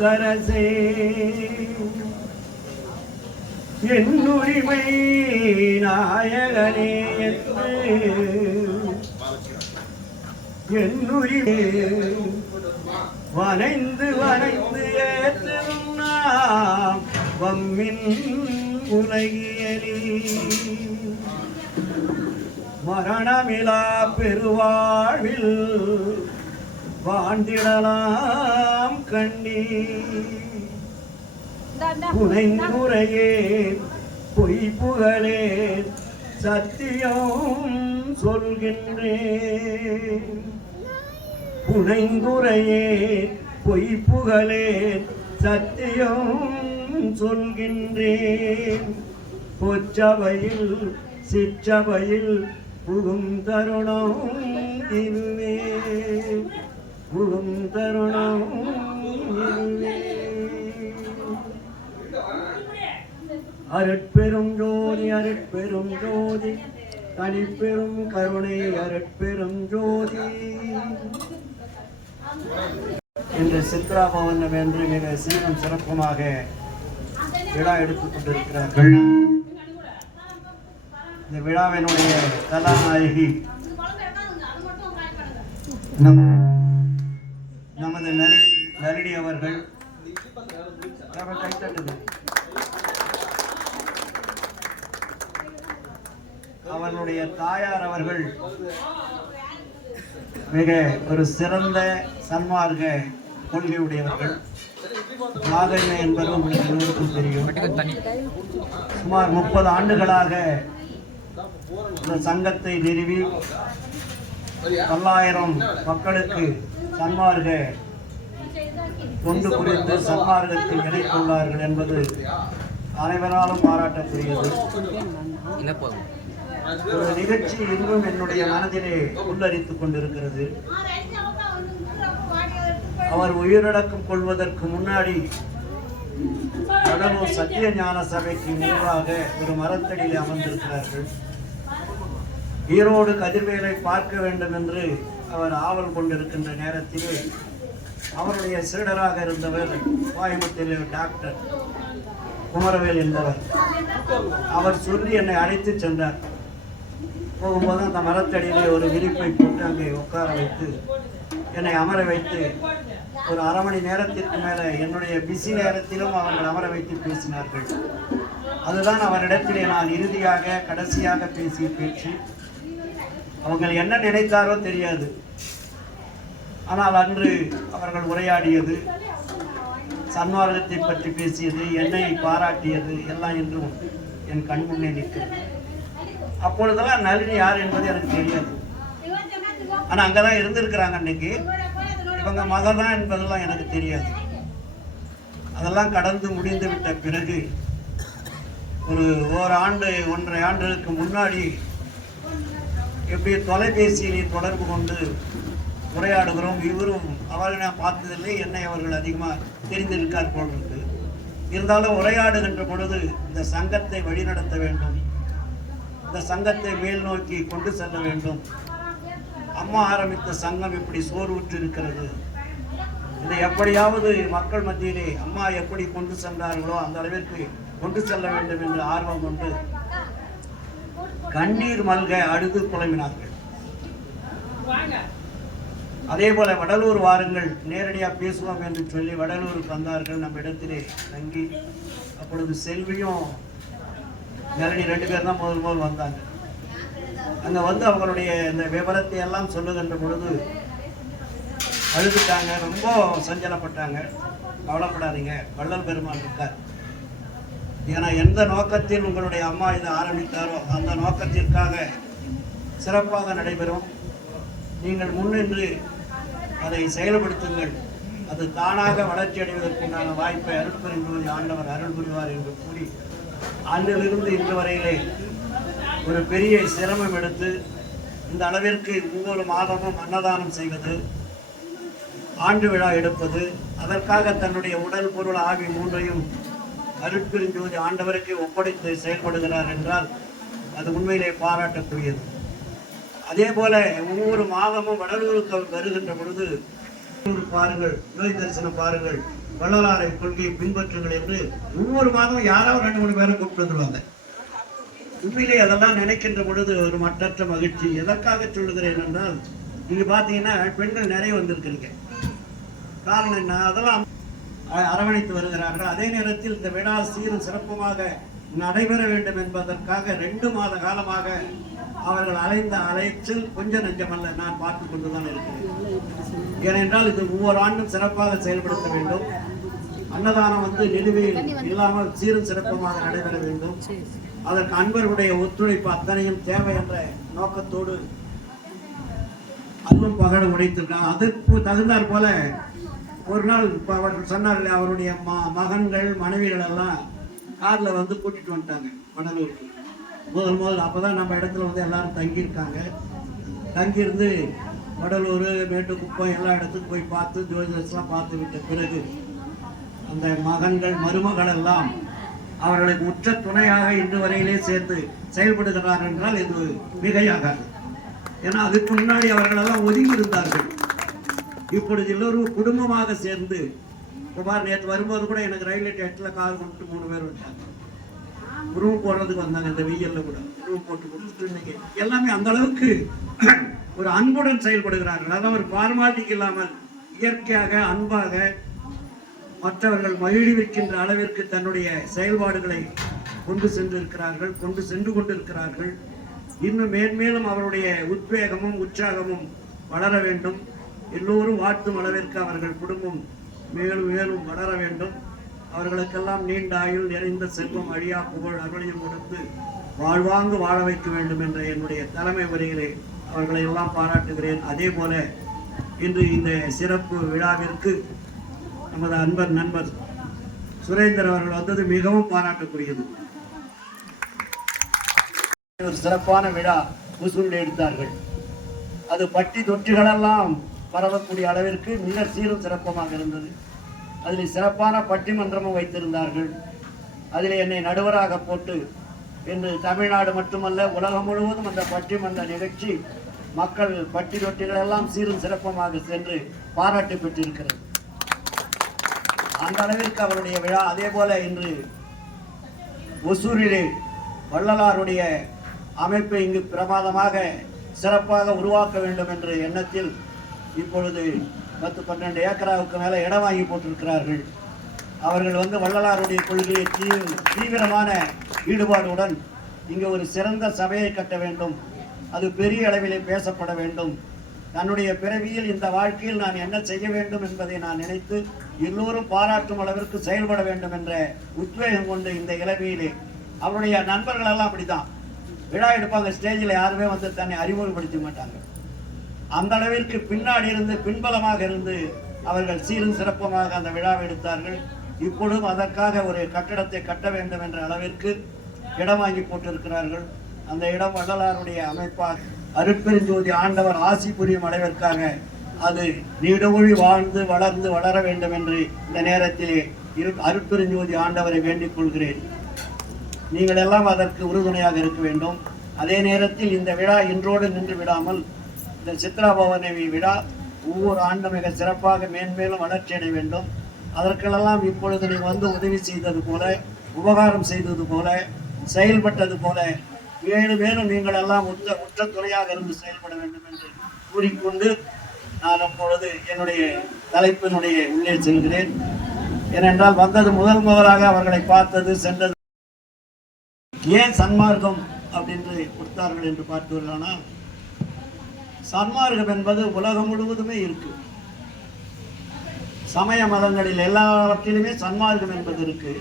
ஞான என்னுரிமை நாயகனே என்று. என்னுரிமை வனைந்து வனைந்து ஏற்றும் நாம் வம்மின் உலகியலி மரணமிலா பெருவாழ்வில் வாழ்ந்திடலாம் கண்ணி புனைந்துரையே பொய் புகழே சத்தியம் சொல்கின்றேன். புனைந்துரையே பொய் புகழே சத்தியம் சொல்கின்றேன். பொச்சபையில் சிற்றபையில் புகும் தருணம் இதுவே. புகும் தருணம் அருட்பெரும் ஜோதி அருட்பெரும் ஜோதி தனிப்பெரும் கருணை அருட்பெரும் ஜோதி. இன்று சித்ரா பவனம் என்று மிக சீரும் சிறப்புமாக விழா எடுத்துக் கொண்டிருக்கிறார்கள். இந்த விழாவினுடைய கதாநாயகி நம் நமது நளினி நளினி அவர்கள். அவர்களுடைய தாயார் அவர்கள் மிக ஒரு சிறந்த சன்மார்க்க கொள்கையுடையவர்கள். நாகரிக என்பது உங்களுக்கு எல்லோருக்கும் தெரியும். சுமார் முப்பது ஆண்டுகளாக இந்த சங்கத்தை நிறுவி பல்லாயிரம் மக்களுக்கு சன்மார்க்க தொண்டு புரிந்து சன்மார்க்கத்தில் இணைத்துள்ளார்கள் என்பது அனைவராலும் பாராட்டக்கூடியது. ஒரு நிகழ்ச்சி இன்னும் என்னுடைய மனதிலே உள்ளரித்துக் கொண்டிருக்கிறது. அவர் உயிரடக்கம் கொள்வதற்கு முன்னாடி கடலூர் சத்திய ஞான சபைக்கு முன்பாக ஒரு மரத்தடியில் அமர்ந்திருக்கிறார்கள். ஈரோடு கதிர்வேலை பார்க்க வேண்டும் என்று அவர் ஆவல் கொண்டிருக்கின்ற நேரத்தில் அவருடைய சீடராக இருந்தவர் கோயம்புத்தூரில் டாக்டர் குமரவேல் என்பவர். அவர் சொல்லி என்னை அழைத்து சென்றார். போகும்போது அந்த மரத்தடியிலே ஒரு விரிப்பை போட்டு அங்கே உட்கார வைத்து என்னை அமர வைத்து ஒரு அரை மணி நேரத்திற்கு மேலே என்னுடைய பிஸி நேரத்திலும் அவர்கள் அமர வைத்து பேசினார்கள். அதுதான் அவரிடத்திலே நான் இறுதியாக கடைசியாக பேசிய பேச்சு. அவங்க என்ன நினைத்தாரோ தெரியாது. ஆனால் அன்று அவர்கள் உரையாடியது சன்மார்க்கத்தை பற்றி பேசியது என்னை பாராட்டியது எல்லாம் என்றும் என் கண் முன்னே நிற்கிறது. அப்பொழுதெல்லாம் நளினி யார் என்பது எனக்கு தெரியாது. ஆனால் அங்கே தான் இருந்திருக்கிறாங்க அன்னைக்கு. இவங்க மகள் தான் என்பதெல்லாம் எனக்கு தெரியாது. அதெல்லாம் கடந்து முடிந்து விட்ட பிறகு ஒரு ஓராண்டு ஒன்றரை ஆண்டுகளுக்கு முன்னாடி எப்படி தொலைபேசியிலே தொடர்பு கொண்டு உரையாடுகிறோம். இவரும் அவரை நான் பார்த்ததில்லை என்னை அவர்கள் அதிகமாக தெரிந்திருக்கார் போல் இருக்கு இருந்தாலும் உரையாடுகின்ற பொழுது இந்த சங்கத்தை வழிநடத்த வேண்டும். இந்த சங்கத்தை மேல் நோக்கி கொண்டு செல்ல வேண்டும். அம்மா ஆரம்பித்த சங்கம் இப்படி சோர்வுற்று இருக்கிறது இதை எப்படியாவது மக்கள் மத்தியிலே அம்மா எப்படி கொண்டு சென்றார்களோ அந்த அளவிற்கு கொண்டு செல்ல வேண்டும் என்று ஆர்வம் கொண்டு கண்ணீர் மல்க அழுது புலம்பினார்கள். அதே போல வடலூர் வாருங்கள் நேரடியாக பேசுவோம் என்று சொல்லி வடலூருக்கு வந்தார்கள். நம்ம இடத்திலே தங்கி அப்பொழுது செல்வியும் நளினி ரெண்டு பேர் தான் முதல் முதல் வந்தாங்க. அங்கே வந்து அவங்களுடைய இந்த விவரத்தை எல்லாம் சொல்லுகின்ற பொழுது அழுதுட்டாங்க. ரொம்ப சஞ்சலப்பட்டாங்க. கவலைப்படாதீங்க. வள்ளல் பெருமான் இருக்கார். ஏன்னா எந்த நோக்கத்தில் உங்களுடைய அம்மா இதை ஆரம்பித்தாரோ அந்த நோக்கத்திற்காக சிறப்பாக நடைபெறும். நீங்கள் முன்னின்று அதை செயல்படுத்துங்கள். அது தானாக வளர்ச்சி அடைவதற்குண்டான வாய்ப்பை அருட்பெருஞ்சோதி ஆண்டவர் அருள் புரிவார் என்று கூறி அன்றிலிருந்து இன்று வரையிலே ஒரு பெரிய சிரமம் எடுத்து இந்த அளவிற்கு ஒவ்வொரு மாதமும் அன்னதானம் செய்வது ஆண்டு விழா எடுப்பது அதற்காக தன்னுடைய உடல் பொருள் ஆவி மூன்றையும் அருட்பெருஞ்சோதி ஆண்டவருக்கு ஒப்படைத்து செயல்படுகிறார் என்றால் அது உண்மையிலே பாராட்டக்கூடியது. அதே போல ஒவ்வொரு மாதமும் வடலூருக்கு அவர் வருகின்ற பொழுது பாருங்கள் யோகி தரிசனம் பாருங்கள் வள்ளலாரை கொள்கையை பின்பற்றுங்கள் என்று ஒவ்வொரு மாதம் யாராவது ரெண்டு மூணு பேரும் கூப்பிட்டு வந்துருவாங்க. உண்மையிலே அதெல்லாம் நினைக்கின்ற பொழுது ஒரு மற்றற்ற மகிழ்ச்சி. எதற்காக சொல்லுகிறேன் என்றால் நீங்க பாத்தீங்கன்னா பெண்கள் நிறைய வந்திருக்கிறீங்க. காரணம் என்ன? அதெல்லாம் அரவணைத்து வருகிறார்கள். அதே நேரத்தில் இந்த விழா சீரும் சிறப்புமாக நடைபெற வேண்டும் என்பதற்காக ரெண்டு மாத காலமாக அவர்கள் அலைந்த அலைச்சல் கொஞ்சம் நஞ்சமல்ல நான் பார்த்து கொண்டுதான் இருக்கிறேன். ஏனென்றால் இது ஒவ்வொரு ஆண்டும் சிறப்பாக செயல்படுத்த வேண்டும். அன்னதானம் வந்து நிலுவையில் இல்லாமல் சீரும் சிறப்புமாக நடைபெற வேண்டும். அதற்கு அன்பர்களுடைய ஒத்துழைப்பு அத்தனையும் தேவை என்ற நோக்கத்தோடு அல்லும் பகலும் உடைத்திருக்காங்க அதற்கு தகுந்தாற் போல ஒரு நாள் இப்போ அவர்கள் சொன்னார்கள் அவருடைய ம மகன்கள் மனைவிகள் எல்லாம் காரில் வந்து கூட்டிகிட்டு வந்துட்டாங்க மணலூருக்கு முதல் முதல் அப்பதான் நம்ம இடத்துல வந்து எல்லாரும் தங்கியிருக்காங்க. தங்கியிருந்து வடலூர் மேட்டுக்குப்பம் எல்லா இடத்துக்கும் போய் பார்த்து ஜோதிடர்ஸ்லாம் பார்த்து விட்ட பிறகு அந்த மகன்கள் மருமகள் எல்லாம் அவர்களுக்கு உற்ற துணையாக இன்று வரையிலே சேர்த்து செயல்படுகிறார் என்றால் இது மிகையாகாது. ஏன்னா அதுக்கு முன்னாடி அவர்களெல்லாம் ஒதுங்கி இருந்தார்கள். இப்பொழுது எல்லோரும் குடும்பமாக சேர்ந்து குமார் நேற்று வரும்போது கூட எனக்கு ரயில்வே ஸ்டேஷன்ல கார் கொண்டு மூணு பேர் வந்தாங்க. ரூம் போடுறதுக்கு வந்தாங்க இந்த வெயில்ல கூட. ரூம் போட்டு கொடுத்துட்டு இன்னைக்கு எல்லாமே அந்த அளவுக்கு ஒரு அன்புடன் செயல்படுகிறார்கள். அதாவது ஒரு ஃபார்மாலிட்டிக்கு இல்லாமல் இயற்கையாக அன்பாக மற்றவர்கள் மகிழ்விக்கின்ற அளவிற்கு தன்னுடைய செயல்பாடுகளை கொண்டு சென்றிருக்கிறார்கள் கொண்டு சென்று கொண்டிருக்கிறார்கள். இன்னும் மேன்மேலும் அவருடைய உத்வேகமும் உற்சாகமும் வளர வேண்டும். எல்லோரும் வாழ்த்தும் அளவிற்கு அவர்கள் குடும்பம் மேலும் மேலும் வளர வேண்டும். அவர்களுக்கெல்லாம் நீண்ட ஆயுள் நிறைந்த செல்வம் அழியா புகழ் அருளையும் கொடுத்து வாழ்வாங்கு வாழ வைக்க வேண்டும் என்ற என்னுடைய தலைமை உரையிலே அவர்களை எல்லாம் பாராட்டுகிறேன். அதே போல இன்று இந்த சிறப்பு விழாவிற்கு நமது அன்பர் நண்பர் சுரேந்தர் அவர்கள் வந்தது மிகவும் பாராட்டக்கூடியது ஒரு சிறப்பான விழா முசூரில் எடுத்தார்கள். அது பட்டி தொட்டிகளெல்லாம் பரவக்கூடிய அளவிற்கு மிக சீரும் சிறப்பமாக இருந்தது. அதில் சிறப்பான பட்டிமன்றமும் வைத்திருந்தார்கள். அதில் என்னை நடுவராக போட்டு இன்று தமிழ்நாடு மட்டுமல்ல உலகம் முழுவதும் அந்த பட்டிமன்ற நிகழ்ச்சி மக்கள் பட்டி தொட்டிகளெல்லாம் சீரும் சிறப்பமாக சென்று பாராட்டு பெற்றிருக்கிறது. அந்த அளவிற்கு அவருடைய விழா அதே போல இன்று ஒசூரிலே வள்ளலாருடைய அமைப்பை இங்கு பிரமாதமாக சிறப்பாக உருவாக்க வேண்டும் என்ற எண்ணத்தில் இப்பொழுது பத்து பன்னெண்டு ஏக்கராவுக்கு மேலே இடம் வாங்கி போட்டிருக்கிறார்கள். அவர்கள் வந்து வள்ளலாருடைய கொள்கையை தீ- தீவிரமான ஈடுபாடுடன் இங்கே ஒரு சிறந்த சபையை கட்ட வேண்டும். அது பெரிய அளவிலே பேசப்பட வேண்டும். தன்னுடைய பிறவியில் இந்த வாழ்க்கையில் நான் என்ன செய்ய வேண்டும் என்பதை நான் நினைத்து எல்லோரும் பாராட்டும் அளவிற்கு செயல்பட வேண்டும் என்ற உத்வேகம் கொண்டு இந்த இளவியிலே அவருடைய நண்பர்களெல்லாம் அப்படிதான் விழா எடுப்பாங்க ஸ்டேஜில் யாருமே வந்து தன்னை அறிமுகப்படுத்த மாட்டாங்க. அந்த அளவிற்கு பின்னாடி இருந்து பின்பலமாக இருந்து அவர்கள் சீரும் சிறப்பமாக அந்த விழாவை எடுத்தார்கள். இப்பொழுதும் அதற்காக ஒரு கட்டடத்தை கட்ட வேண்டும் என்ற அளவிற்கு இடம் வாங்கி போட்டிருக்கிறார்கள். அந்த இடம் வள்ளலாருடைய அமைப்பாக அருட்பெருஞ்சோதி ஆண்டவர் ஆசி புரியும் அளவிற்காக அது நீடொழி வாழ்ந்து வளர்ந்து வளர வேண்டும் என்று இந்த நேரத்திலே இரு அருட்பெருஞ்சோதி ஆண்டவரை வேண்டிக் கொள்கிறேன். நீங்கள் எல்லாம் அதற்கு உறுதுணையாக இருக்க வேண்டும். அதே நேரத்தில் இந்த விழா இன்றோடு நின்று விடாமல் இந்த சித்ரா பௌர்ணமி விழா ஒவ்வொரு ஆண்டும் மிக சிறப்பாக மேன்மேலும் வளர்ச்சி அடைய வேண்டும். அதற்கெல்லாம் இப்பொழுது நீ வந்து உதவி செய்தது போல உபகாரம் செய்தது போல செயல்பட்டது போல மேலும் மேலும் நீங்கள் எல்லாம் உற்ற உற்ற துணையாக இருந்து செயல்பட வேண்டும் என்று கூறிக்கொண்டு நான் அப்பொழுது என்னுடைய தலைப்பினுடைய உள்ளே செல்கிறேன். ஏனென்றால் வந்தது முதல் முதலாக அவர்களை பார்த்தது சென்றது. ஏன் சன்மார்க்கம் அப்படின்னு கொடுத்தார்கள் என்று பார்த்தீர்களானால் சன்மார்க்கம் என்பது உலகம் முழுவதுமே இருக்கு. சமய மதங்களில் எல்லாவற்றிலுமே சன்மார்க்கம் என்பது இருக்கு.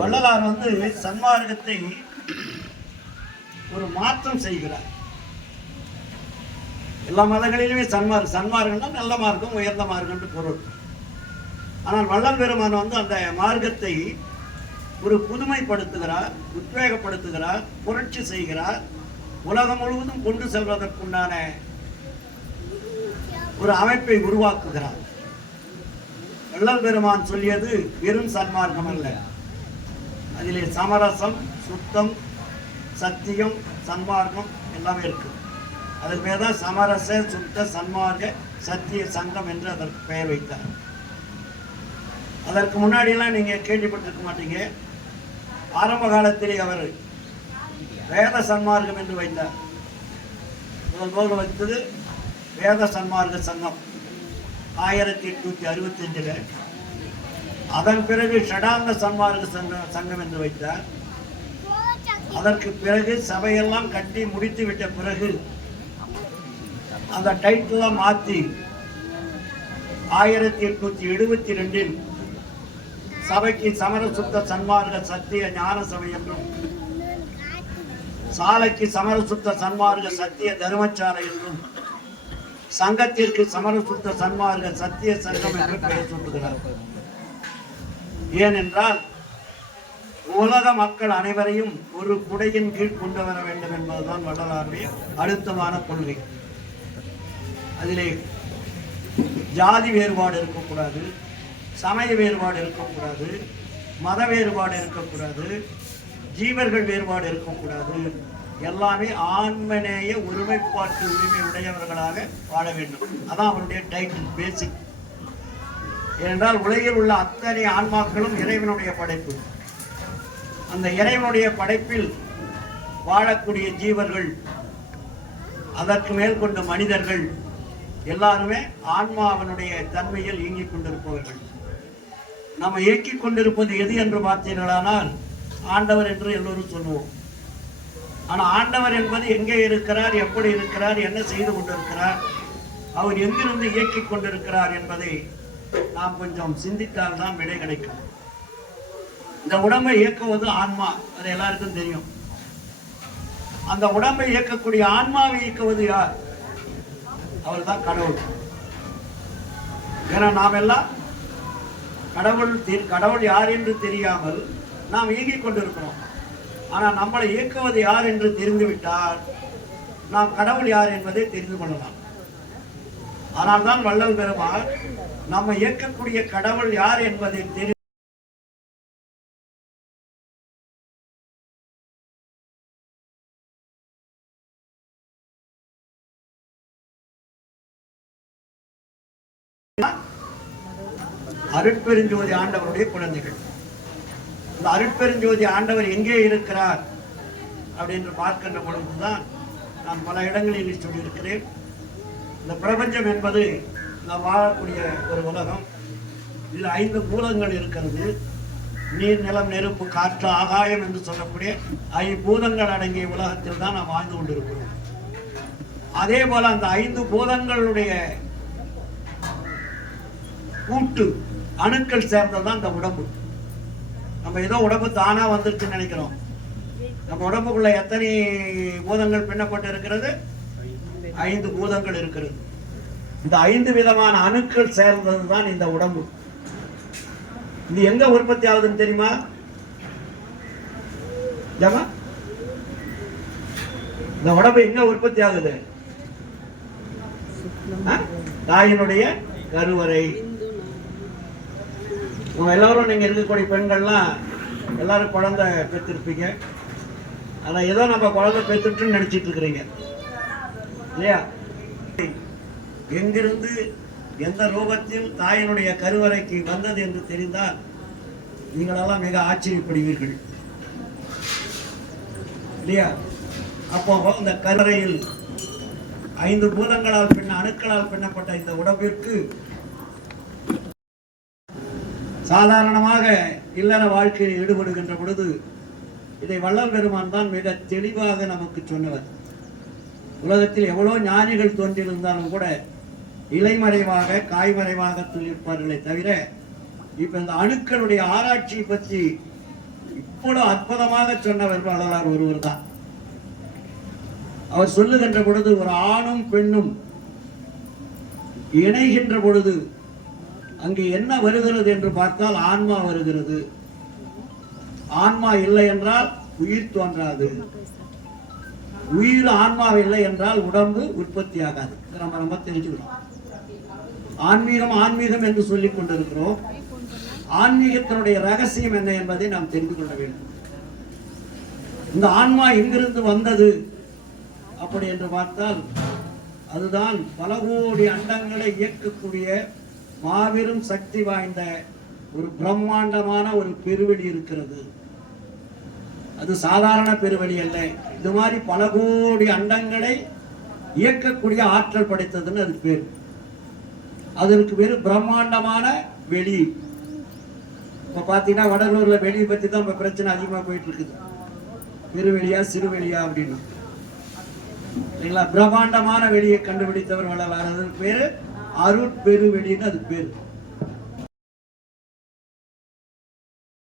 வள்ளலார் வந்து சன்மார்க்கத்தை ஒரு மாற்றம் செய்கிறார். எல்லா மதங்களிலுமே சன்மார்க் சன்மார்க்கம்னா நல்ல மார்க்கம் உயர்ந்த மார்க்கம்னு பொருள். ஆனால் வள்ளல் பெருமான் வந்து அந்த மார்க்கத்தை ஒரு புதுமைப்படுத்துகிறார் உத்வேகப்படுத்துகிறார் புரட்சி செய்கிறார். உலகம் முழுவதும் கொண்டு செல்வதற்குண்டான ஒரு அமைப்பை உருவாக்குகிறார். வள்ளல் பெருமான் சொல்லியது வெறும் சன்மார்க்கம் அல்ல. அதிலே சமரசம் சுத்தம் சத்தியம் சன்மார்க்கம் எல்லாமே இருக்கு. அதன் பேர் தான் சமரச சுத்த சன்மார்க்க சத்திய சங்கம் என்று அதற்கு பெயர் வைத்தார். அதற்கு முன்னாடியெல்லாம் நீங்கள் கேள்விப்பட்டிருக்க மாட்டீங்க. ஆரம்ப காலத்திலே அவர் வேத சன்மார்க்கம் என்று வைத்தார். முதல் முதல் வைத்தது வேத சன்மார்க்க சங்கம். ஆயிரத்தி எட்நூத்தி அறுபத்தி அதன் பிறகு ஷடாங்க சன்மார்க்க சங்கம் சங்கம் என்று வைத்தார். அதற்கு பிறகு சபையெல்லாம் கட்டி முடித்து விட்ட பிறகு அந்த டைட்டிலாம் மாற்றி ஆயிரத்தி எட்நூத்தி எழுபத்தி ரெண்டில் சபைக்கு சமரசுத்த சன்மார்க்க சத்திய ஞான சபை என்றும் சாலைக்கு சமரசுத்த சன்மார்க்க சத்திய தர்மச்சாலை என்றும் சங்கத்திற்கு சமரசுத்த சன்மார்க்க சத்திய சங்கம் என்று பெயர் சொல்லுகிறார். ஏனென்றால் உலக மக்கள் அனைவரையும் ஒரு குடையின் கீழ் கொண்டு வர வேண்டும் என்பதுதான் வள்ளலாருடைய அழுத்தமான கொள்கை. அதிலே ஜாதி வேறுபாடு இருக்கக்கூடாது சமய வேறுபாடு இருக்கக்கூடாது மத வேறுபாடு இருக்கக்கூடாது ஜீவர்கள் வேறுபாடு இருக்கக்கூடாது. எல்லாமே ஆன்மநேய ஒருமைப்பாட்டு உரிமை உடையவர்களாக வாழ வேண்டும். அதான் அவருடைய டைட்டில் பேசிக் ஏனென்றால் உலகில் உள்ள அத்தனை ஆன்மாக்களும் இறைவனுடைய படைப்பு. அந்த இறைவனுடைய படைப்பில் வாழக்கூடிய ஜீவர்கள் அதற்கு மேல் கொண்ட மனிதர்கள் எல்லாருமே ஆன்மாவனுடைய தன்மையில் இயங்கிக் கொண்டிருப்பவர்கள். நம்ம இயக்கிக் கொண்டிருப்பது எது என்று பார்த்தீர்களானால் ஆண்டவர் என்று எல்லோரும் சொல்லுவோம். ஆனால் ஆண்டவர் என்பது எங்கே இருக்கிறார் எப்படி இருக்கிறார் என்ன செய்து கொண்டிருக்கிறார் அவர் எங்கிருந்து இயக்கி கொண்டிருக்கிறார் என்பதை நாம் கொஞ்சம் சிந்தித்தால் தான் விடை கிடைக்கும். இந்த உடம்பை இயக்குவது ஆன்மா அது எல்லாருக்கும் தெரியும். அந்த உடம்பை இயக்கக்கூடிய ஆன்மாவை இயக்குவது யார்? அவர் தான் கடவுள். ஏன்னா நாம் எல்லாம் கடவுள் கடவுள் யார் என்று தெரியாமல் நாம் இயங்கிக் கொண்டிருக்கிறோம். ஆனால் நம்மளை இயக்குவது யார் என்று தெரிந்துவிட்டால் நாம் கடவுள் யார் என்பதை தெரிந்து கொள்ளலாம். ஆனால் தான் வள்ளல் பெருமாள் நம்ம இயக்கக்கூடிய கடவுள் யார் என்பதை தெரி அருட்பெருஞ்சோதி ஆண்டவருடைய குழந்தைகள். இந்த அருட்பெருஞ்சோதி ஆண்டவர் எங்கே இருக்கிறார் அப்படின்னு பார்க்கின்ற பொழுதுதான் நான் பல இடங்களில் சொல்லியிருக்கிறேன். இந்த பிரபஞ்சம் என்பது நாம் வாழக்கூடிய ஒரு உலகம். இதில் ஐந்து பூதங்கள் இருக்கிறது. நீர் நிலம் நெருப்பு காற்று ஆகாயம் என்று சொல்லக்கூடிய ஐம்பூதங்கள் அடங்கிய உலகத்தில் தான் நாம் வாழ்ந்து கொண்டிருக்கிறோம். அதே போல அந்த ஐந்து பூதங்களுடைய கூட்டு அணுக்கள் சேர்ந்ததுதான் இந்த உடம்பு. நம்ம ஏதோ உடம்பு தானா வந்துருச்சுன்னு நினைக்கிறோம். நம்ம உடம்புக்குள்ள எத்தனை பூதங்கள் பின்னப்பட்டு இருக்கிறது? ஐந்து பூதங்கள் இருக்கிறது. இந்த ஐந்து விதமான அணுக்கள் சேர்ந்தது தான் இந்த உடம்பு. இது எங்க உற்பத்தி ஆகுதுன்னு தெரியுமா? ஜமா இந்த உடம்பு எங்க உற்பத்தி ஆகுது? தாயினுடைய கருவறை. உங்க எல்லாரும் நீங்க இருக்கக்கூடிய பெண்கள்லாம் எல்லாரும் குழந்தை பெற்றிருப்பீங்க. அதான் ஏதோ நம்ம குழந்தை பெற்றுட்டுன்னு நினைச்சிட்டு இருக்கிறீங்க. இல்லையா? எங்கிருந்து எந்த ரூபத்தில் தாயினுடைய கருவறைக்கு வந்தது என்று தெரிந்தால் நீங்களெல்லாம் மிக ஆச்சரியப்படுவீர்கள். இல்லையா? அப்போ இந்த கருவறையில் ஐந்து பூதங்களால் பின்ன அணுக்களால் பின்னப்பட்ட இந்த உடம்பிற்கு சாதாரணமாக இல்லற வாழ்க்கையில் ஈடுபடுகின்ற பொழுது இதை வள்ளல் பெருமான் தான் மிக தெளிவாக நமக்கு சொன்னவர். உலகத்தில் எவ்வளோ ஞானிகள் தோன்றியிருந்தாலும் கூட இலைமறைவாக காய்மறைவாக சொல்லியிருப்பார்களே தவிர இப்போ இந்த அணுக்களுடைய ஆராய்ச்சியை பற்றி இவ்வளோ அற்புதமாக சொன்னவர் வள்ளலார் ஒருவர் தான். அவர் சொல்லுகின்ற பொழுது ஒரு ஆணும் பெண்ணும் இணைகின்ற பொழுது அங்கே என்ன வருகிறது என்று பார்த்தால் ஆன்மா வருகிறது. ஆன்மா இல்லை என்றால் உயிர் தோன்றாது. உயிர் ஆன்மா இல்லை என்றால் உடம்பு உற்பத்தி ஆகாது. நம்ம நம்ம தெரிஞ்சுக்கணும். ஆன்மீகம் ஆன்மீகம் என்று சொல்லிக் கொண்டிருக்கிறோம். ஆன்மீகத்தினுடைய ரகசியம் என்ன என்பதை நாம் தெரிந்து கொள்ள வேண்டும். இந்த ஆன்மா எங்கிருந்து வந்தது? அப்படி என்று பார்த்தால் அதுதான் பல கோடி அண்டங்களை இயக்கக்கூடிய மாபெரும் சக்தி வாய்ந்த ஒரு பிரம்மாண்டமான ஒரு பெருவெளி இருக்கிறது. அது சாதாரண பெருவெளி அல்ல. இது மாதிரி பல கோடி அண்டங்களை இயக்கக்கூடிய ஆற்றல் படைத்ததுன்னு அது பேர். அதற்கு பேர் பிரம்மாண்டமான வெளி. இப்ப பாத்தீங்கன்னா வடலூர்ல வெளியை பத்தி தான் இப்ப பிரச்சனை அதிகமா போயிட்டு இருக்குது பெருவெளியா சிறுவெளியா அப்படின்னு. சரிங்களா பிரம்மாண்டமான வெளியை கண்டுபிடித்தவர் வள்ளலார் அதற்கு பேரு அருட்பெருவெளின்னு அது பேர்.